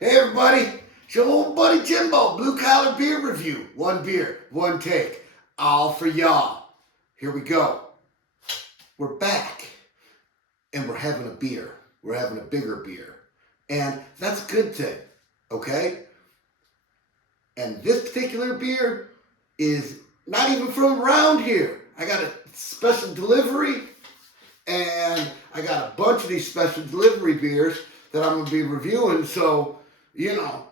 Hey everybody, it's your old buddy Jimbo, Blue Collar Beer Review. One beer, one take, all for y'all. Here we go. We're back, and we're having a beer. We're having a bigger beer. And that's a good thing, okay? And this particular beer is not even from around here. I got a special delivery, and I got a bunch of these special delivery beers that I'm going to be reviewing. So, you know,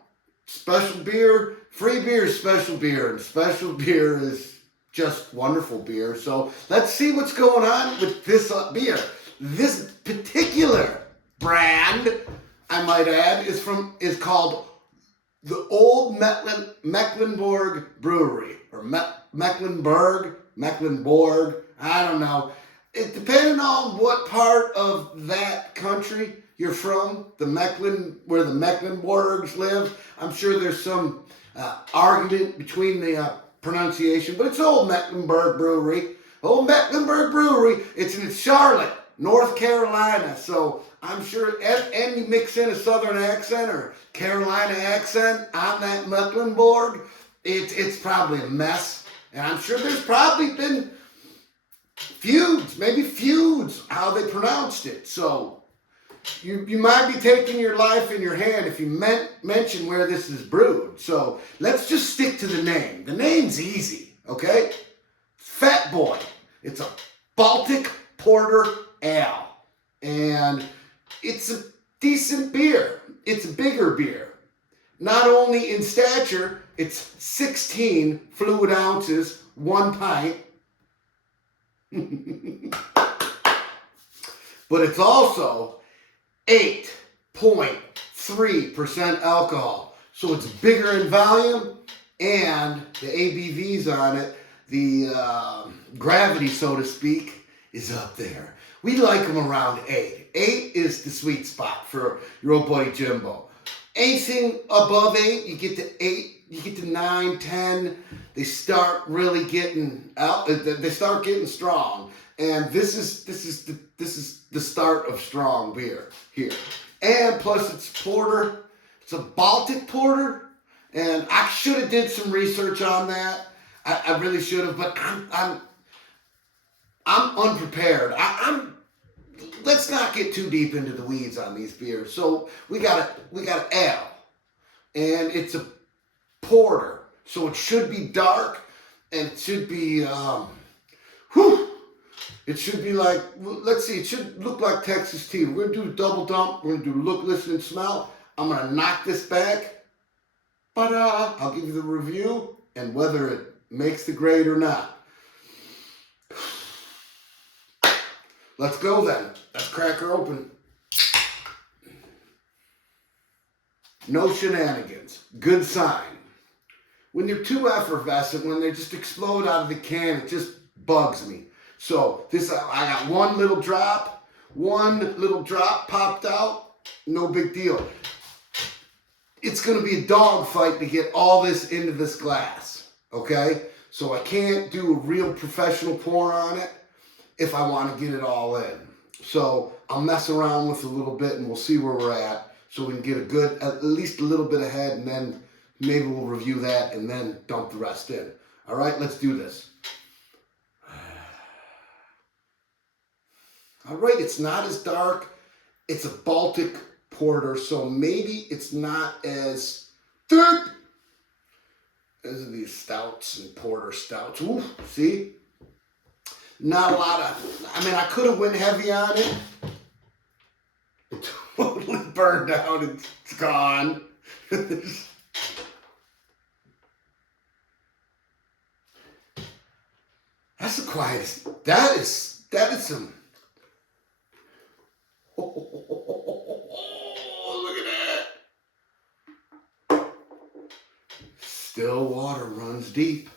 special beer, free beer is special beer, and special beer is just wonderful beer. So let's see what's going on with this beer. This particular brand, I might add, is called the Old Mecklenburg Brewery, or Mecklenburg, I don't know. It depending on what part of that country you're from, where the Mecklenburgs live. I'm sure there's some argument between the pronunciation, but it's Old Mecklenburg Brewery. Old Mecklenburg Brewery. It's in Charlotte, North Carolina. So I'm sure, and you mix in a Southern accent or Carolina accent on that Mecklenburg, it's probably a mess. And I'm sure there's probably been feuds, how they pronounced it. So you might be taking your life in your hand if you mention where this is brewed. So let's just stick to the name. The name's easy, okay? Fat Boy. It's a Baltic Porter Ale. And it's a decent beer. It's a bigger beer. Not only in stature, it's 16 fluid ounces, 1 pint. But it's also 8.3% alcohol. So it's bigger in volume, and the ABVs on it, the gravity, so to speak, is up there. We like them around 8. 8 is the sweet spot for your old buddy Jimbo. Anything above 8, you get to 8, you get to 9, 10, they start really getting out. They start getting strong, and this is the start of strong beer here. And plus, it's porter. It's a Baltic porter, and I should have did some research on that. I really should have, but I'm unprepared. Let's not get too deep into the weeds on these beers. So we got an ale, and it's a porter, so it should be dark, and it should be it should be like, let's see, it should look like Texas tea. We're gonna do the double dump. We're gonna do look, listen, and smell. I'm gonna knock this back, but I'll give you the review and whether it makes the grade or not. Let's go then. Let's crack her open. No shenanigans. Good sign. When they're too effervescent, when they just explode out of the can, it just bugs me. So this, I got one little drop popped out. No big deal. It's going to be a dog fight to get all this into this glass. Okay? So I can't do a real professional pour on it if I want to get it all in. So I'll mess around with a little bit, and we'll see where we're at, so we can get at least a little bit ahead, and then maybe we'll review that and then dump the rest in. All right, let's do this. All right, it's not as dark. It's a Baltic porter, so maybe it's not as thick as these stouts and porter stouts. Ooh, see? Not a lot of, I could have went heavy on it. It totally burned out. It's gone. That's the quietest. That is some. Oh, look at that. Still water runs deep.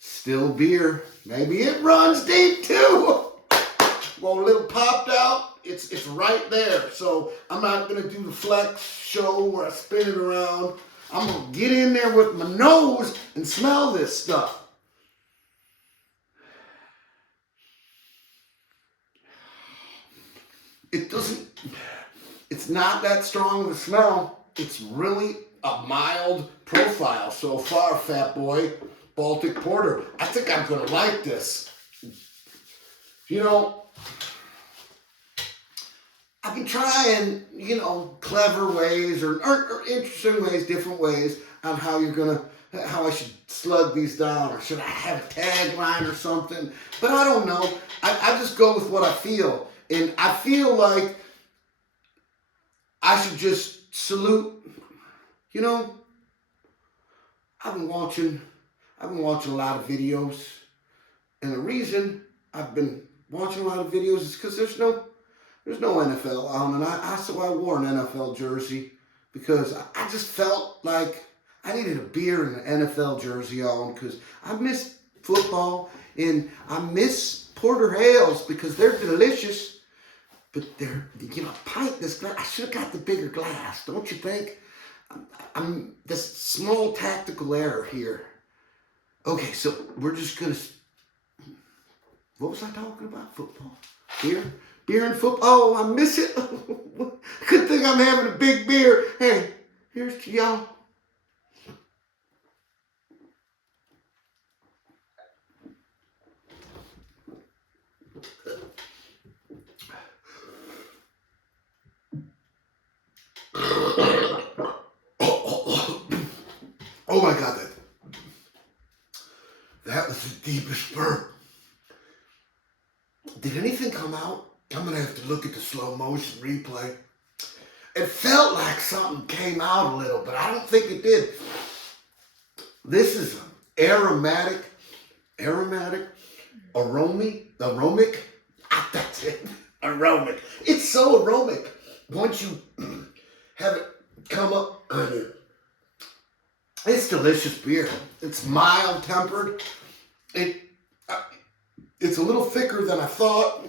Still beer. Maybe it runs deep too. Well, a little popped out. It's right there. So I'm not going to do the flex show where I spin it around. I'm going to get in there with my nose and smell this stuff. It's not that strong of a smell. It's really a mild profile so far, Fat Boy Baltic Porter. I think I'm going to like this. You know, I've been trying, clever ways or interesting ways, different ways on how I should slug these down, or should I have a tagline or something? But I don't know. I just go with what I feel. And I feel like I should just salute, I've been watching a lot of videos. And the reason I've been watching a lot of videos is because there's no NFL on, and so I wore an NFL jersey because I just felt like I needed a beer and an NFL jersey on, because I miss football and I miss Porter Ales because they're delicious, but they're, pint this glass. I should have got the bigger glass, don't you think? I'm this small tactical error here. Okay, so we're just gonna. What was I talking about? Football, beer and football. Oh, I miss it. Good thing I'm having a big beer. Hey, here's to y'all. Oh my God, that was the deepest burp. Did anything come out? I'm gonna have to look at the slow motion replay. It felt like something came out a little, but I don't think it did. This is aromatic, aromic. That's it, aromic. It's so aromatic once you have it come up on you. It's delicious beer. It's mild tempered. It's a little thicker than I thought.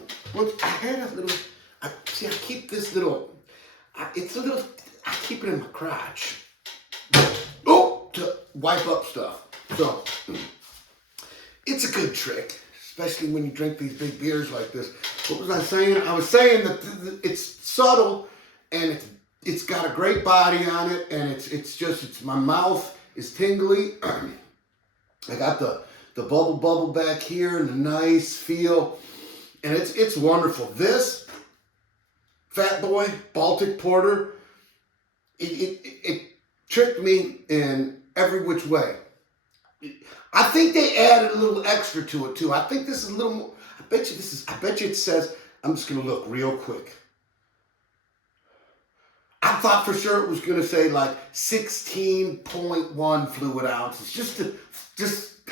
I had a little. I keep this little. It's a little. I keep it in my crotch. Oh, to wipe up stuff. So it's a good trick, especially when you drink these big beers like this. What was I saying? I was saying that it's subtle and it's got a great body on it, and it's my mouth is tingly. I got the bubble back here and the nice feel, and it's wonderful. This Fat Boy Baltic Porter, it tricked me in every which way. I think they added a little extra to it too. I think this is a little more. I bet you it says. I'm just gonna look real quick. I thought for sure it was going to say like 16.1 fluid ounces.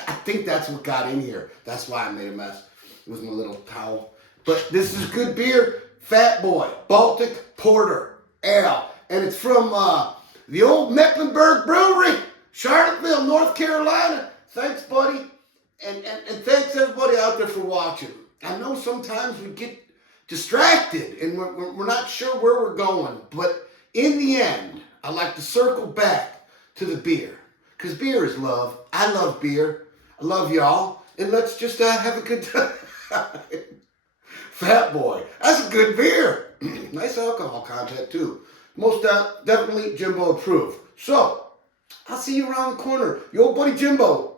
I think that's what got in here. That's why I made a mess. It was my little towel. But this is good beer. Fat Boy Baltic Porter Ale. And it's from the old Mecklenburg Brewery, Charlottesville, North Carolina. Thanks, buddy. And thanks everybody out there for watching. I know sometimes we get distracted and we're not sure where we're going, but in the end, I like to circle back to the beer, because beer is love. I love beer. I love y'all, and let's just have a good time. Fat Boy, that's a good beer. Nice alcohol content too. Most definitely Jimbo approved. So, I'll see you around the corner. Your old buddy Jimbo,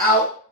out.